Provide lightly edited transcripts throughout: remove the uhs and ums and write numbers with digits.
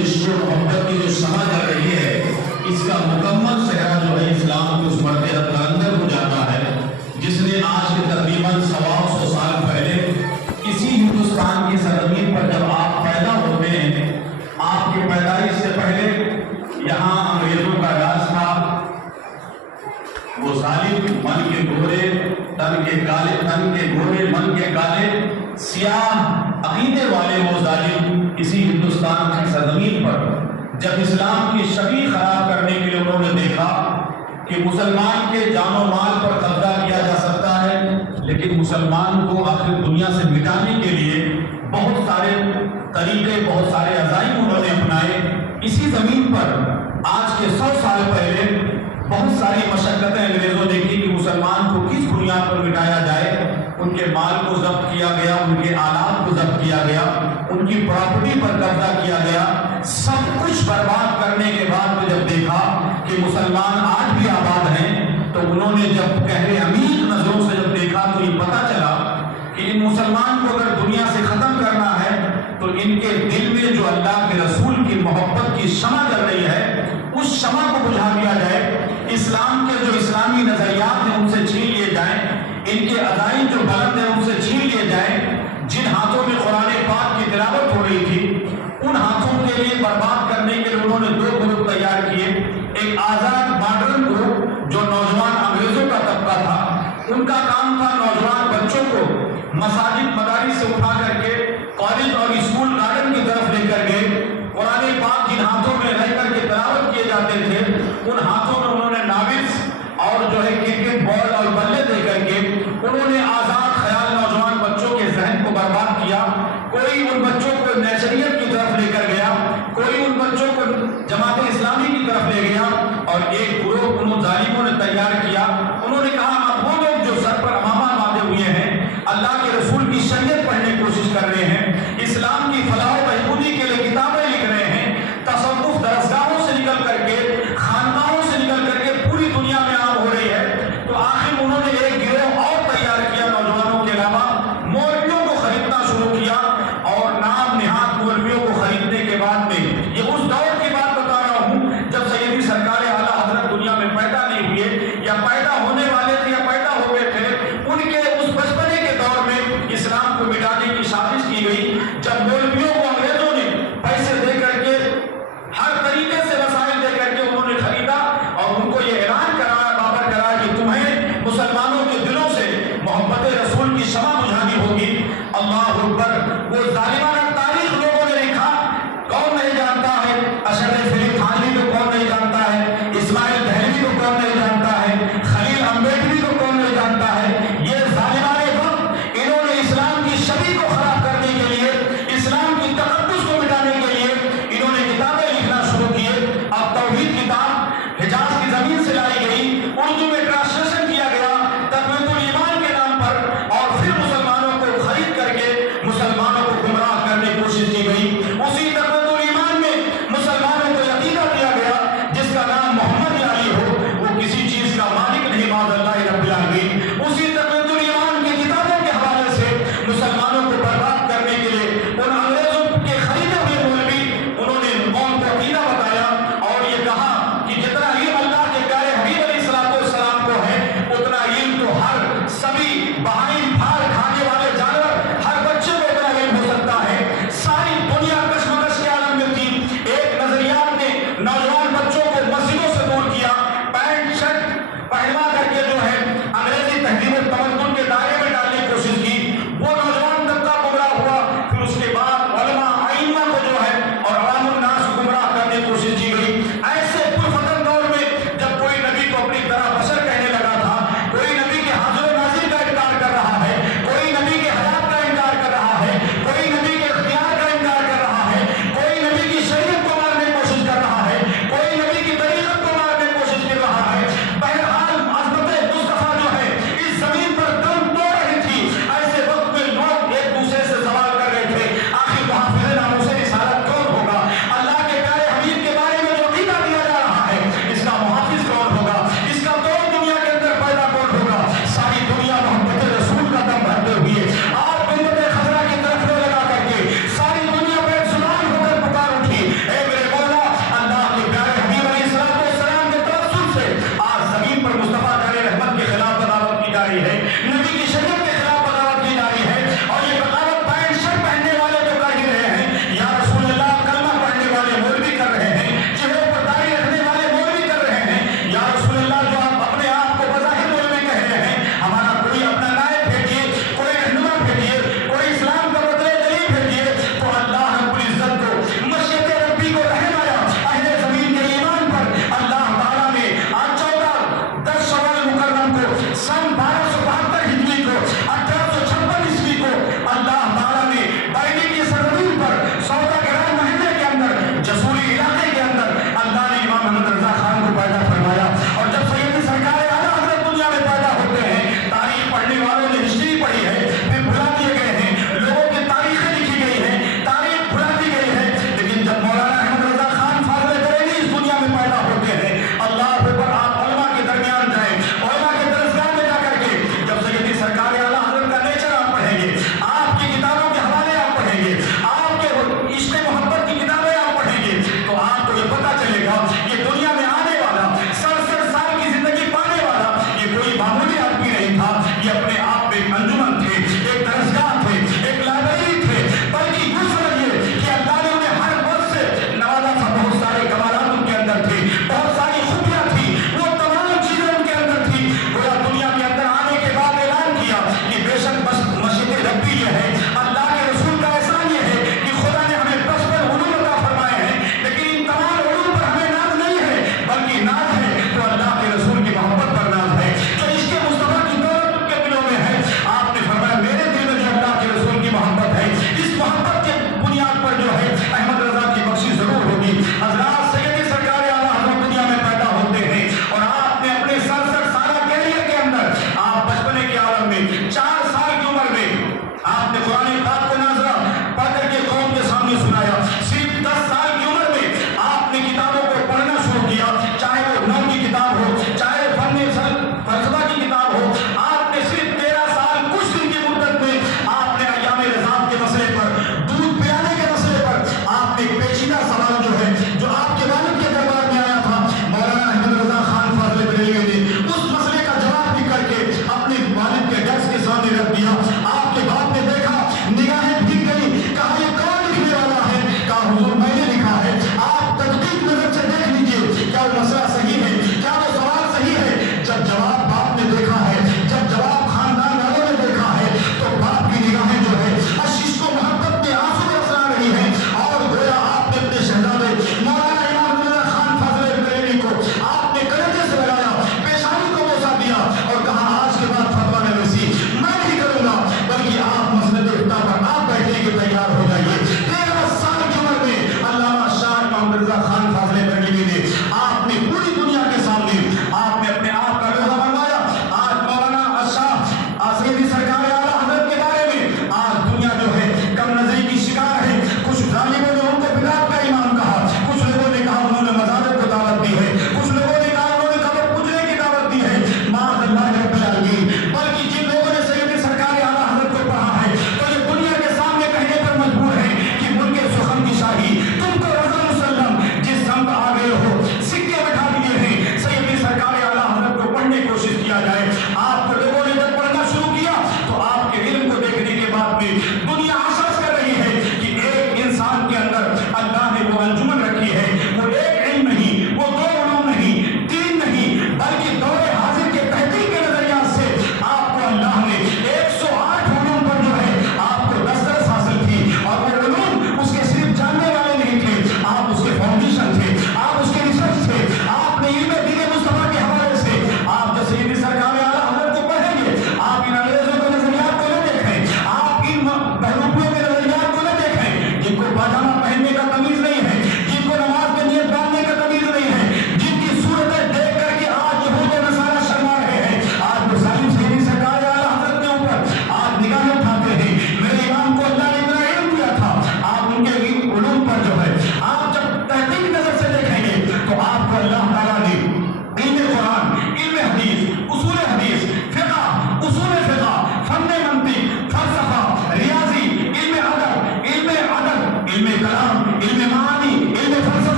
عشق و محبت کی جو شمع جل رہی ہے، اس کا مکمل صحرا جو ہے اسلام کے اس مرد اندر ہو جاتا ہے جس نے آج کے تقریباً 100 سال پہلے اسی ہندوستان کی سرزمین پر جب آپ پیدا ہوتے ہیں، آپ کی پیدائش سے پہلے یہاں انگریزوں کا راج تھا۔ وہ ظالم من کے گورے تن کے کالے، تن کے گورے من کے کالے، سیاہ عقیدے والے وہ ظالم اسی ہندوستان کی سرزمین پر جب اسلام کی شبیہ خراب کرنے کے لیے انہوں نے دیکھا کہ مسلمان کے جان و مال پر قبضہ کیا جا سکتا ہے، لیکن مسلمان کو آخر دنیا سے مٹانے کے لیے بہت سارے طریقے، بہت سارے عزائم انہوں نے اپنائے۔ اسی زمین پر آج کے 100 سال پہلے بہت ساری مشقتیں انگریزوں نے کی کہ مسلمان کو کس بنیاد پر مٹایا جائے۔ ان کے مال کو ضبط کیا گیا، ان کے آلات کو ضبط کیا گیا، ان کی پراپرٹی پر قبضہ کیا گیا۔ سب کچھ برباد کرنے کے بعد جب دیکھا کہ مسلمان آج بھی آباد ہیں، تو انہوں نے جب گہرے عمیق نظروں سے جب دیکھا تو یہ پتہ چلا کہ ان مسلمان کو اگر دنیا سے ختم کرنا ہے تو ان کے دل میں جو اللہ کے رسول کی محبت کی شمع جل رہی ہے، اس شمع کو بجھا دیا جائے۔ اسلام کے جو اسلامی نظریات ہیں ان سے چھین لیے جائیں، ان کے عزائم جو بلند ہیں ان سے چھین لیے جائیں۔ جن ہاتھوں میں قرآن پاک کی تلاوت ہو رہی تھی، ان ہاتھوں کے لیے برباد کرنے کے لیے انہوں نے 2 گروپ تیار کیے۔ ایک آزاد ماڈرن گروپ جو نوجوان انگریزوں کا طبقہ تھا، ان کا کام تھا نوجوان بچوں کو مساجد مدارس سے اٹھا کر کے کالج اور اسکول گارڈن کی طرف لے کر گئے۔ قرآن پاک جن ہاتھوں میں رہ کر کے تلاوت کیے جاتے تھے، ان ہاتھوں میں انہوں نے ناولز اور جو ہے کرکٹ بال اور بلے دے کر کے انہوں نے آزاد خیال نوجوان بچوں کے ذہن کو برباد کیا۔ کوئی ان بچوں کو نیچریت کی طرف لے کر گیا، کوئی ان بچوں کو جماعت اسلامی کی طرف لے گیا، اور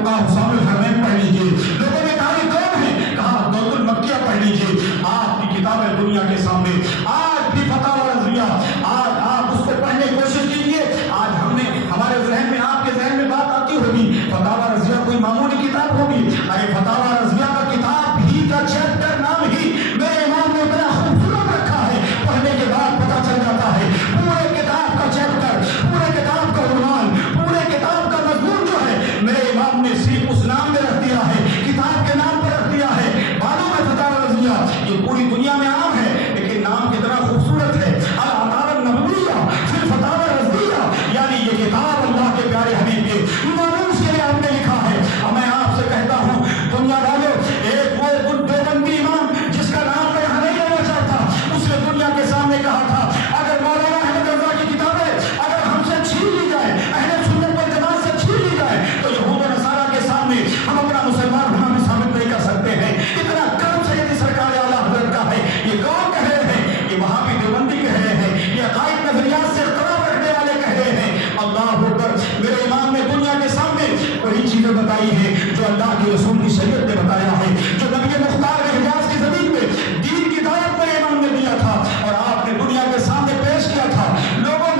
आपको कहा हुसामुल हरमैन पढ़ लीजिए, लोगों ने कहा ये कौन है, कहा अब्दुल मक्किया पढ़ लीजिए। आपकी किताब है दुनिया के सामने, आज भी फतावा रज़िया, आज आप उसको पढ़ने की कोशिश कीजिए। आज हमने हमारे ज़हन में, आपके ज़हन में बात आती होगी फतावा रज़िया कोई मामूली किताब होगी। अरे फतावा रज़िया का किताब ही का चैप्टर नाम ही मेरे इमाम ने बड़ा खूबसूरत रखा है, पढ़ने के बाद पता चल जाता है पूरे किताब का चैप्टर, पूरे किताब का उन्वान, पूरे किताब का मजमून जो है मेरे इमाम ने सिर्फ उस नाम में रख दिया है, किताब के नाम पर रख दिया है। मालूम है फतावा रज़िया ये पूरी दुनिया में आम है, लेकिन नाम कितना खूबसूरत है, अल अतार नबविया फिर फतावा रज़िया, यानी ये किताब अल्लाह के प्यारे हबीब के मानूस के लिए हमने लिखा है। अब मैं आपसे कहता हूँ दुनिया वालों, एक वो देवबंदी इमाम जिसका नाम मैं यहाँ नहीं लेना चाहता, उसने दुनिया के सामने कहा था अगर मौलाना अहमद रज़ा की किताबें अगर हमसे छीन ली जाए, अहले सुन्नत वल जमात से छीन ली जाए, तो यहूद और नसारा के सामने हम अपना मुसलमान होना भी साबित नहीं कर सकते हैं। इतना कर्म सैयदी सरकार आला हज़रत का है। ये कौन कह रहे हैं? ये वहाबी देवबंदी कह रहे हैं, ये अकाईद नजरियात से इख्तिलाफ रखने वाले कह रहे हैं। अल्लाह अकबर, मेरे इमाम ने दुनिया के सामने वही चीजें बताई हैं जो अल्लाह के रसूल की शरीयत ने बताया है, जो नबी मुख्तार ने हिजाज की जमीन में दीन की दावत में इमाम ने दिया था और आपने दुनिया के सामने पेश किया था। लोगों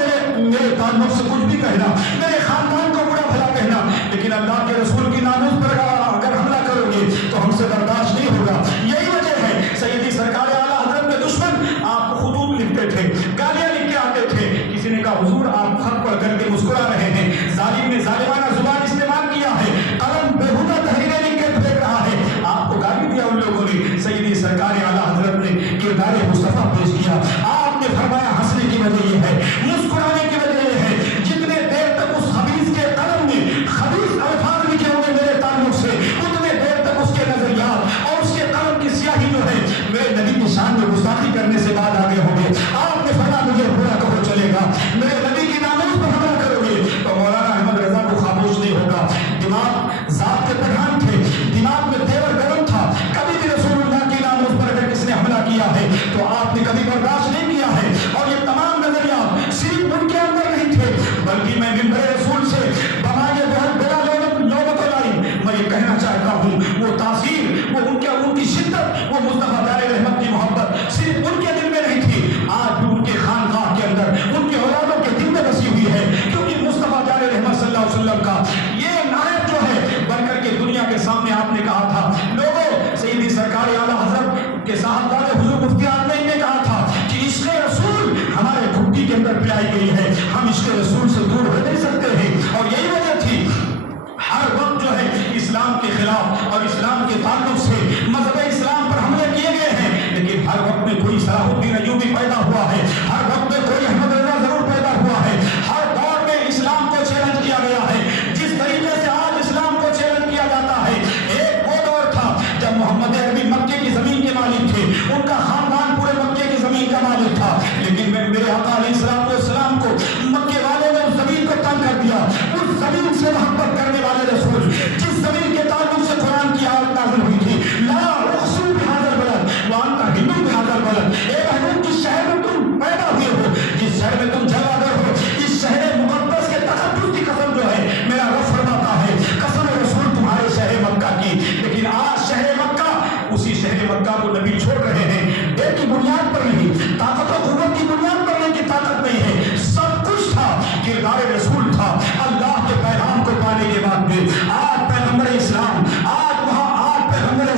मेरे ताल्लुक से कुछ भी कहना, मेरे खानदान को बुरा भला कहना, लेकिन अल्लाह के रसूल की नामूस पर अगर हमला करोगे तो हमसे बर्दाश्त नहीं होगा। यही वजह है सैयदी सरकार आला हज़रत के दुश्मन आपको खुतूत लिखते थे, गालियां लिख के आते थे। किसी ने कहा हुजूर आप खत पढ़ करके मुस्कुरा रहे हैं, जालिम ने जालिमाना जुबान इस्तेमाल किया है, कलम बेहुदा तहरीरें लिख के फेंक रहा है, आपको गाली दिया उन लोगों ने। सैयदी सरकार आला हज़रत ने किरदार मुस्तफा पेश किया, आपने फरमाया हंसने की वजह ये है, मुस्कुराने की वजह ये है, जितने देर तक उस खबीस के कलम में खबीस अल्फाज लिखे होंगे मेरे ताल्लुक से, उतने देर तक उसके नजरियात और उसके कलम की स्याही जो है मेरे नबी की शान में गुस्ताखी करने से बाद आगे होंगे। आपने फरमाया मुझे बुरा कहो चलेगा, मेरे नबी की नामूस पर हमला करोगे तो मौलाना अहमद रज़ा को खामोश नहीं होगा। दिमाग जात के पठान थे, दिमाग में तेवर गरम था, कभी भी रसूलुल्लाह की नामूस पर अगर किसने हमला किया है तो आपने कभी बर्दाश्त नहीं किया है। और ये तमाम नजरियात सिर्फ उनके अंदर नहीं थे, बल्कि मैं मिंबर रसूल से बमाए बहुत बड़ा नौबत लाई मैं ये कहना चाहता हूँ, वो तासीर, वो उनकी शिद्दत, वो मुस्तफा दारे रहमत की मोहब्बत सिर्फ उनके दिल में नहीं थी, आज भी उनके खानकाह के अंदर उनके औलादों के दिल में बसी हुई है। क्योंकि मुस्तफा दारे रहमत सल्लल्लाहु अलैहि वसल्लम का ये नायब जो है बनकर के दुनिया के सामने आपने कहा था, लोगों सैयदी सरकार आला हज़रत के साहबजादे हुजूर मुफ्ती आज़मी ने कहा था कि इश्क़ रसूल हमारे घुट्टी के अंदर पिलाई गई है, हम इश्क़ रसूल से दूर हो नहीं सकते हैं। और यही वजह थी हर वक्त जो है इस्लाम के खिलाफ और इस्लाम के ताल्लुक से मजहब इस्लाम पर हमले किए गए हैं, लेकिन हर वक्त में कोई सलाहुद्दीन अय्यूबी पैदा हुआ है, हर वक्त में कोई अहमद रज़ा जरूर पैदा हुआ है, हर दौर में इस्लाम को चैलेंज किया गया है। जिस तरीके से आज इस्लाम को चैलेंज किया जाता है, एक वो दौर था जब मोहम्मद अरबी मक्के की जमीन के मालिक थे, उनका खानदान पूरे मक्के की जमीन का मालिक था, लेकिन मेरे आका अलैहिस्सलाम को मक्के वाले ने उस जमीन को तंग कर दिया। उस जमीन से मोहब्बत करने वाले रसूल, जिस जमीन के ताल्लुक से कुरान की आयत नाज़िल हुई थी, ला उक़सिमु बिहाज़ल बलद व अंता हिल्लुम बिहाज़ल बलद, ए महबूब जिस शहर में तुम पैदा हुए हो, जिस शहर में तुम जवादर हो, इस शहर मुक़द्दस के तक़द्दुस की कसम जो है मेरा रब फरमाता है, कसम रसूल तुम्हारे शहर मक्का की। लेकिन आज शहर मक्का, उसी शहर मक्का को नबी छोड़ रहे हैं, दिल की बुनियाद पर नहीं, ताकत और क़ुव्वत की बुनियाद पर नहीं, की ताकत नहीं है, सब कुछ था, किरदार रसूल था। अल्लाह के पैगाम को पाने के बाद में आज पैगंबर इस्लाम, आज पैगंबर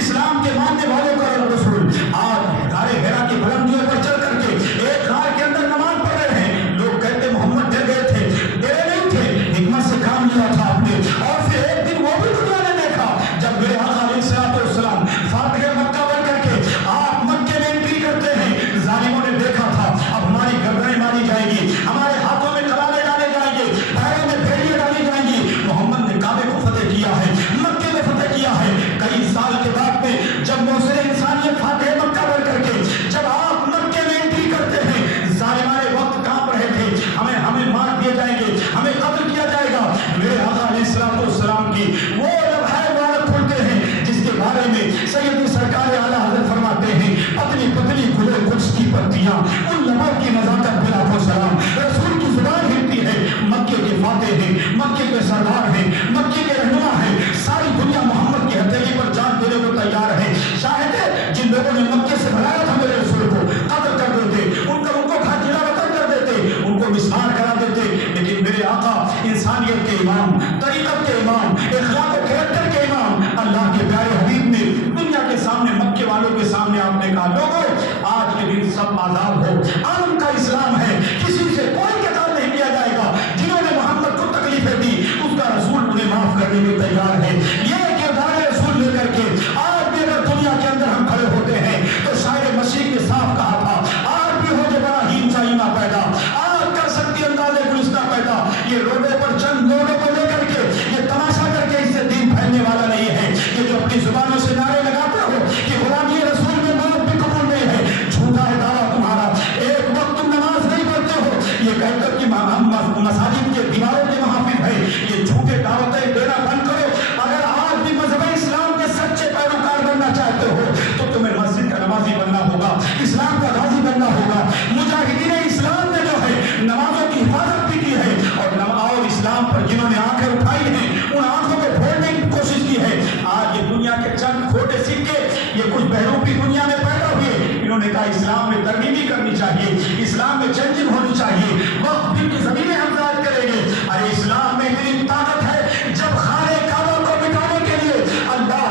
इस्लाम के मानने वालों का रसूल आज गारे हिरा की बुलंदियों पर चढ़ करके एक गार के अंदर नमाज पढ़ रहे हैं। लोग कहते मोहम्मद डर गए थे, डरे नहीं थे, हिकमत से काम लिया था आपने। और फिर एक दिन वो भी दुनिया ने देखा जब मेरे आका अलैहिस्सलाम फातिह मक्का बन करके आप मक्के में एंट्री करते हैं, जालिमों ने देखा था अब हमारी गर्दनें मारी जाएगी, हमारे हाथों में कलाले डाले जाएंगे, पैरों में भेड़ियां डाली जाएंगी। मोहम्मद ने काबे को फतेह किया है, मक्के में फतेह किया है। कई साल के बाद में जब मौसम इंसानियत फातिह मक्का बन करके जब आप मक्के में एंट्री करते हैं, जालिमाने वक्त कांप रहे थे, हमें मार दिए जाएंगे, हमें कत्ल किया जाएगा। मेरे आका अलैहिस्सलाम की वो लम्हा मुबारक खोलते हैं जिसके बारे में सैयदी सरकार आला हज़रत फरमाते हैं, पतली पतली गुले कुछ की पत्तियां, उन लम्हों की नज़ाकत बिला को सलाम, रसूल की जुबान हिलती है, मक्के के फातिह हैं, मक्के के सरदार हैं, मक्के के रहनुमा हैं, सारी दुनिया मोहम्मद की हथेली पर जान देने को तैयार है। शायद जिन लोगों ने मक्के से भगाया था मेरे रसूल को कत्ल कर देते, उनको घाटीला वतन कर देते, उनको मिसाल करा देते, लेकिन मेरे आका इंसानियत के इमाम, तरीकत के इमाम, इखलाक और कैरेक्टर के इमाम, अल्लाह के प्यारे हबीब ने दुनिया के सामने, मक्के वालों के सामने आपने कहा, लोगों आज के दिन सब आजाद हो, अमन का इस्लाम है, किसी से कोई किताब नहीं किया जाएगा। जिन्होंने मोहम्मद को तकलीफें दी उसका रसूल उन्हें माफ करने में तैयार है। ये किरदार रसूल लेकर के आज भी अगर दुनिया के अंदर हम खड़े होते हैं तो शायद मसीह ने साफ कहा था, आज भी हो जो बड़ा हिंसा ईमा पैदा, आज कर सकती अंदाज़े गुलिस्ता पैदा। ये रोडों पर चंद लोगों को लेकर के ये तमाशा करके इससे दीन फैलने वाला नहीं है। ये जो अपनी जुबानों से नारे लगाते हो कि गुलामी रसूल में मौत भी कबूल नहीं है, झूठा है दावा तुम्हारा। एक वक्त तुम नमाज नहीं पढ़ते हो ये कहकर कि हम मसाजिद के दीवारों के मुहाफिज है, ये झूठे दावतें देना बंद करो। अगर आज भी मजहब इस्लाम के सच्चे पैरोकार बनना चाहते हो तो तुम्हें मस्जिद का नमाजी बनना होगा, इस्लाम का गाजी बनना होगा। मुजाहिदीन इस्लाम ने जो है नमाजों की हिफाजत भी की है और इस्लाम पर जिन्होंने आंखें उठाई हैं उन आंखों को फोड़ने की कोशिश की है। आज ये दुनिया के चंद खोटे सिक्के ये कुछ बहरूपी दुनिया में पैदा हुए, इन्होंने कहा इस्लाम में तरमीमी करनी चाहिए, इस्लाम में चेंजिंग होनी चाहिए, वक्त फिर की जमीनें हम राज करेंगे। अरे इस्लाम में इतनी ताकत है, जब खाने काबा को मिटाने के लिए अल्लाह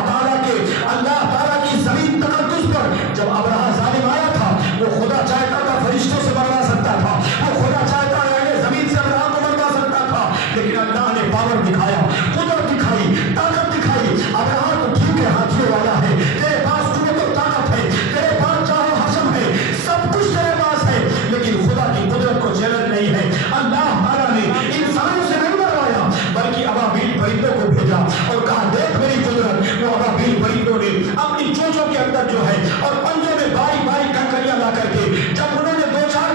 ताला की जमीन तकद्दुस पर जब अब्राहा जालिम आया था, वो खुदा चाहता था फरिश्तों से मरवा सकता था, वो खुदा चाहता है जमीन से अब्राहा को मरवा सकता था, लेकिन अल्लाह ने पावर दिखाया, कुदरत दिखाई, ताकत दिखाई। अब्राहा तो ठीक है हाथियों वाला है, तेरे पास कुवत और ताकत है, तेरे पास चाहो हशम है, सब कुछ तेरे पास है, लेकिन खुदा की कुदरत को चैलेंज नहीं है। अल्लाह ताला ने इंसानों से नहीं मरवाया बल्कि अबाबील परिंदों को भेजा और कहा देख मेरी कुदरत। वो अबाबील परिंदों ने अपनी चोंचों के अंदर जो है और पंजों में बारी बारी कंकरियां ला करके जब उन्होंने 2-4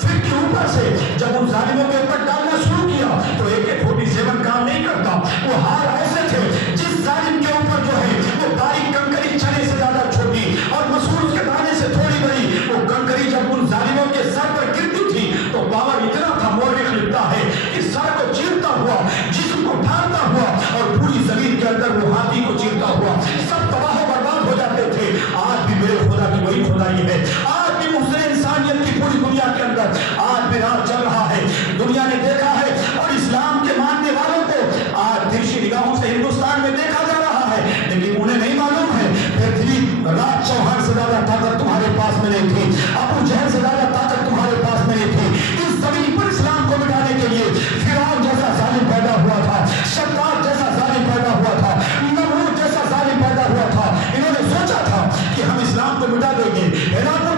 फीट के ऊपर से जब उन जालिमों के ऊपर डालना शुरू किया तो AK-47 काम नहीं करता। वो हार ऐसे थे जिस जालिम के ऊपर जो है वो बारीक कंकरी चने से ज्यादा छोटी और मसूर के दाने से थोड़ी बड़ी, वो कंकरी जब उन जालिमों के सर पर गिरती थी तो पावर इतना था, मौलिक लिखता है कि सर को चीरता हुआ, जिस्म को फाड़ता हुआ और पूरी जमीन के अंदर वो हाथी को चीरता हुआ सब तबाह बर्बाद हो जाते थे। आज भी मेरे खुदा की वही खुदाई है, आज भी मुझसे इंसानियत की पूरी दुनिया के अंदर आज भी राज चल रहा है। दुनिया ने देखा है और इस्लाम के मानने वालों को आज तिरछी निगाहों से हिंदुस्तान में देखा जा रहा है, लेकिन उन्हें नहीं मालूम है पृथ्वी राज चौहान से ज्यादा ताकत तुम्हारे पास में नहीं थी, अबू जहल से ज्यादा ताकत तुम्हारे पास में नहीं थी। इस जमीन पर इस्लाम को मिटाने के लिए फिरौन जैसा जालिम पैदा हुआ था, शद्दाद जैसा जालिम पैदा हुआ था, नमरूद जैसा जालिम पैदा हुआ था। इन्होंने सोचा था कि हम इस्लाम को मिटा देंगे।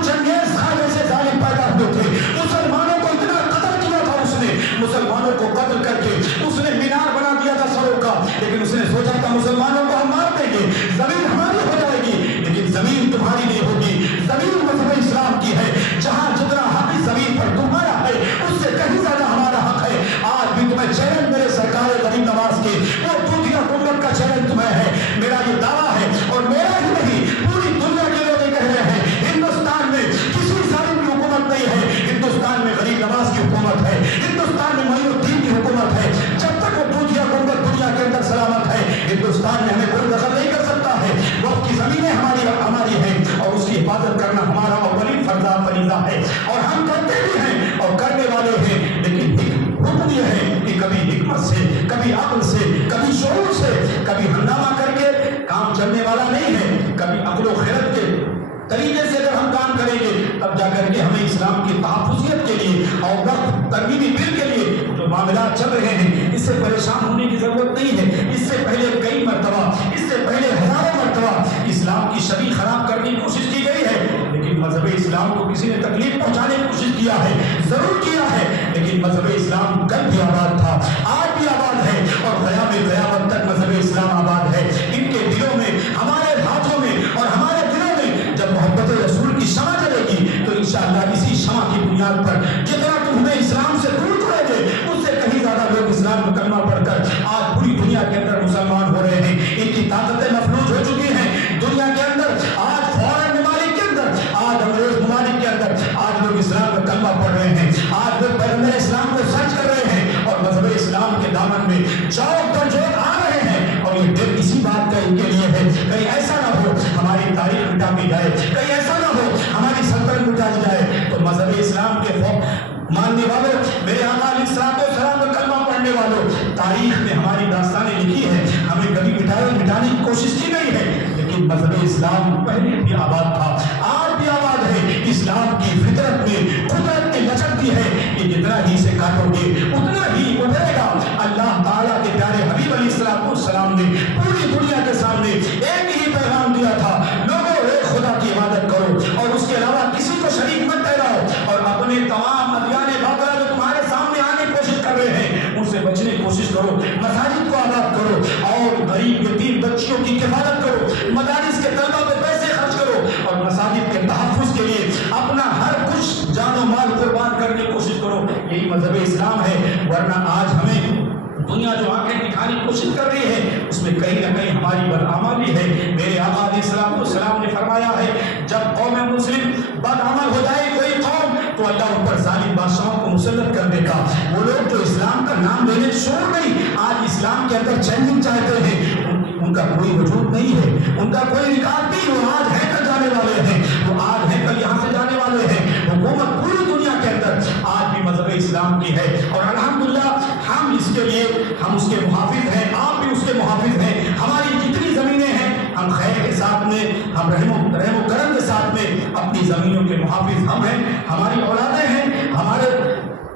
चंगेज खान जैसे जालिम पैदा हुए थे, मुसलमानों को इतना कत्ल किया था उसने, मुसलमानों को कत्ल करके उसने मीनार बना दिया था सरों का, लेकिन उसने सोचा था मुसलमानों को हम मार देंगे, जमीन हमारी हो जाएगी, लेकिन जमीन तुम्हारी नहीं होगी, जमीन मजहब इस्लाम की है। जहां जितना हक इस जमीन पर तुम्हारा है उससे कहीं ज्यादा हमारा हक है। आज भी तुम्हें चैलेंज मेरे सरकार गरीब नवाज के वो दूधिया हुकूमत का चैलेंज तुम्हें है। मेरा ये दावा है और मेरा ही नहीं पूरी दुनिया के लोग कह रहे हैं हिंदुस्तान में किसी जालिम की हुकूमत नहीं है, हिंदुस्तान में गरीब नवाज की हुकूमत है, हिंदुस्तान में मोइनुद्दीन की हुकूमत है। जब तक वो दूधिया हुकूमत दुनिया के अंदर सलामत है हिंदुस्तान में हमें कोई दखल नहीं कर सकता है। वक्त की जमीनें हमारी हैं और उसकी हिफाजत करना हमारा अव्वलीन फरीज़ा है और हम करते भी हैं और करने वाले हैं। लेकिन हुक्म यह है कि कभी हिकमत से, कभी अक्ल से, कभी शऊर से, कभी हंगामा करके काम चलने वाला नहीं है। कभी अक्ल व खैरत के तरीके से अगर हम काम करेंगे तब जाकर के हमें इस्लाम की तहफ़्फ़ुज़ियत के लिए और वक्त तरमीमी बिल के लिए जो मामला चल रहे हैं इससे परेशान होने की जरूरत नहीं है। इससे पहले कई मरतबा, इससे पहले हजारों मरतबा इस्लाम की शरीय खराब करने की कोशिश की गई है, लेकिन मजहब इस्लाम को किसी ने तकलीफ पहुंचाने की कोशिश किया है, जरूर किया है, लेकिन मजहब इस्लाम कल भी आबाद था, आज भी आबाद है और क़यामत तक मजहब इस्लाम आबाद है। इनके दिलों में, हमारे हाथों में और हमारे दिलों में जब मोहब्बत रसूल की शमा चलेगी तो इंशाअल्लाह इसी शमा की बुनियाद पर जितना तुम हमें इस्लाम से दूर करोगे उससे कहीं ज्यादा लोग इस्लाम को कलमा पढ़कर आज पूरी दुनिया के अंदर मुसलमान हो रहे हैं। इनकी ताकतें मफलूज हो चुकी हैं दुनिया के अंदर। आज फॉरेन ममालिक के अंदर, आज अंग्रेज ममालिक के अंदर आज लोग इस्लाम का कलमा पढ़ रहे हैं, आज लोग पैगंबर इस्लाम को सर्च कर रहे हैं और मैदान में चौक दर चौक आ रहे हैं, और ये डर इसी बात का इनके लिए है कहीं ऐसा ना हो हमारी तारीख मिटा दी जाए, कहीं ऐसा ना हो हमारी सल्तनत मिटा दी जाए। तो मजहब इस्लाम के मानने वालों, मेरे आका अलैहिस्सलाम का कलमा पढ़ने वालों, तारीख में हमारी दास्तानें लिखी है, हमें कभी मिटाने की कोशिश की गई है, लेकिन मजहब इस्लाम पहले भी आबाद था, आज भी आबाद है। इस्लाम की फितरत में कुदरत ने लचक दी है कि जितना ही इसे काटोगे उतना ही उभरेगा। अल्लाह ताला के प्यारे हबीब अलैहिस्सलाम ने पूरी दुनिया के सामने एक ही पैगाम दिया था, लोगों एक खुदा की इबादत करो और उसके अलावा किसी को शरीक मत ठहराओ, और अपने तमाम अदियाने बातिला जो तुम्हारे सामने आने की कोशिश कर रहे हैं उनसे बचने की कोशिश करो, मसाजिद को आबाद करो और गरीब यतीम बच्चियों की हिफाजत करो, मदारिस के तलबा पे पैसे खर्च करो और मसाजिद के तहफ़्फ़ुज़ के लिए अपना हर कुछ जानो माल कुर्बान करने की कोशिश करो। यही मजहब इस्लाम है। वरना आज हमें दुनिया जो आंखें दिखाने की कोशिश कर रही है उसमें कहीं ना कहीं हमारी बदआमली है। मेरे आका अलैहिस्सलाम ने फरमाया है, जब कौम मुस्लिम बदअमल हो जाए कोई कौम, तो अल्लाह उन पर जालिम बादशाहों को मुसल्लत कर देगा। वो लोग जो इस्लाम का नाम लेने छोड़ नहीं, आज इस्लाम के अंदर चेंजिंग चाहते हैं, उनका कोई वजूद नहीं है, उनका कोई रिकॉर्ड नहीं, वो आज है कल जाने वाले हैं, वो आज है कल यहाँ से जाने वाले हैं। हुकूमत पूरी दुनिया के अंदर आज भी मजहब इस्लाम की है, और अल्हम्दुलिल्लाह हम इसके लिए हम उसके मुहाफिज हैं, आप भी उसके मुहाफिज हैं। हमारी जितनी ज़मीनें हैं हम खैर के साथ में, हम रहम करम के साथ में अपनी ज़मीनों के मुहाफिज हम हैं, हमारी औलादें हैं, हमारे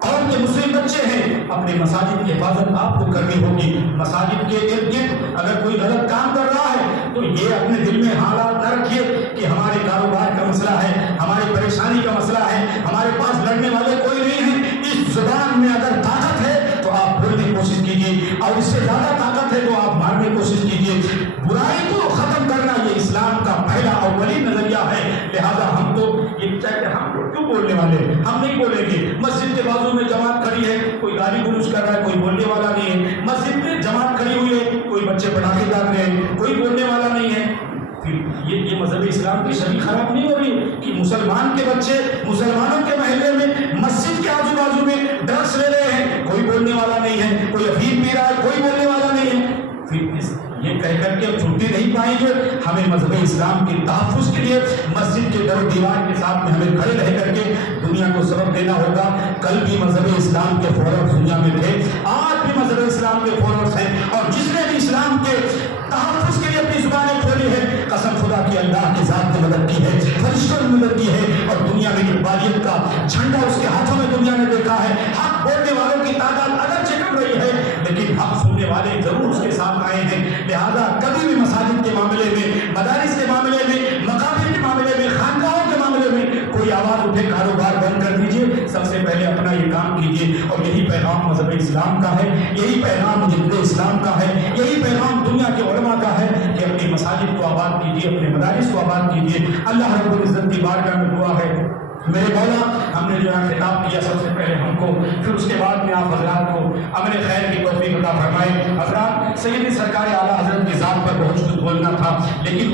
कौम के मुस्लिम बच्चे हैं। अपने मसाजिद की हिफाजत आपको करनी होगी। मसाजिद के इर्द गिर्द अगर कोई गलत काम कर रहा है तो ये अपने दिल में हालात न रखिए कि हमारे कारोबार का मसला है, हमारी परेशानी का मसला है, हमारे पास लड़ने वाले कोई नहीं है। इस जुबान में अगर ताकत है तो आप बोलने की कोशिश कीजिए, और इससे ज्यादा ताकत है तो आप मारने की कोशिश कीजिए। बुराई को खत्म करना ये इस्लाम का पहला अव्वली नजरिया है। लिहाजा हम तो ये कहते हैं, हम क्यों बोलने वाले, हम नहीं बोलेंगे। मस्जिद के बाजू में जमात खड़ी है, कोई गाली गुलूज कर रहा है, कोई बोलने वाला नहीं है। मस्जिद में जमात खड़ी हुई है, कोई बच्चे पटाखे दाग रहे हैं, कोई बोलने वाला नहीं है। फिर ये मजहब इस्लाम की छवि खराब नहीं हो रही कि मुसलमान के बच्चे मुसलमानों के महल्ले में मस्जिद के आजू बाजू में ड्रग्स ले रहे हैं, कोई बोलने वाला नहीं है, कोई अफीम पी रहा है, कोई बोलने वाला नहीं है। फिर ये कह करके अब छुट्टी नहीं पाएंगे। हमें मजहब इस्लाम के तहफ़्फ़ुज़ के लिए मस्जिद के दर दीवार के साथ में हमें खड़े रह करके दुनिया को सबक देना होगा। कल भी मजहब इस्लाम के फॉलोअर्स दुनिया में थे, आज भी मजहब इस्लाम के फॉलोअर्स हैं, और जिसने भी इस्लाम के तहफ़्फ़ुज़ के लिए अपनी जुबानें खोली है, कसम खुदा की अल्लाह के ज़ात ने मदद की है, फरिश्तों ने मदद की है, और दुनिया में इक़बालियत का झंडा उसके हाथों में दुनिया ने देखा है। हक बोलने वालों की तादाद अगरचे कम रही है, लेकिन हक सुनने वाले जरूर उसके साथ आए हैं। लिहाजा कभी भी मसाजिद के मामले में, मदारिस के मामले में, मकाबिर के मामले में, खानकाहों के मामले में कोई आवाज़ उठे, कारोबार बंद कर दीजिए। सबसे पहले अपना ये काम कीजिए, और यही पैगाम मजहब इस्लाम का है, यही पैगाम जिंदे इस्लाम का है, यही पैगाम दुनिया के उलमा का है कि अपनी मसाजिद को आबाद कीजिए, अपने मदारिस को आबाद कीजिए। अल्लाह रब्बुल इज़्ज़त की बारगाह में दुआ है, मेरे मौला हमने जो है खिताब किया सबसे पहले हमको, फिर उसके बाद में आप हजरात को अमल खैर की तौफीक अता फरमाए। हजरात, सैयदी सरकार आला हजरत की ज़ात पर बहुत कुछ बोलना था, लेकिन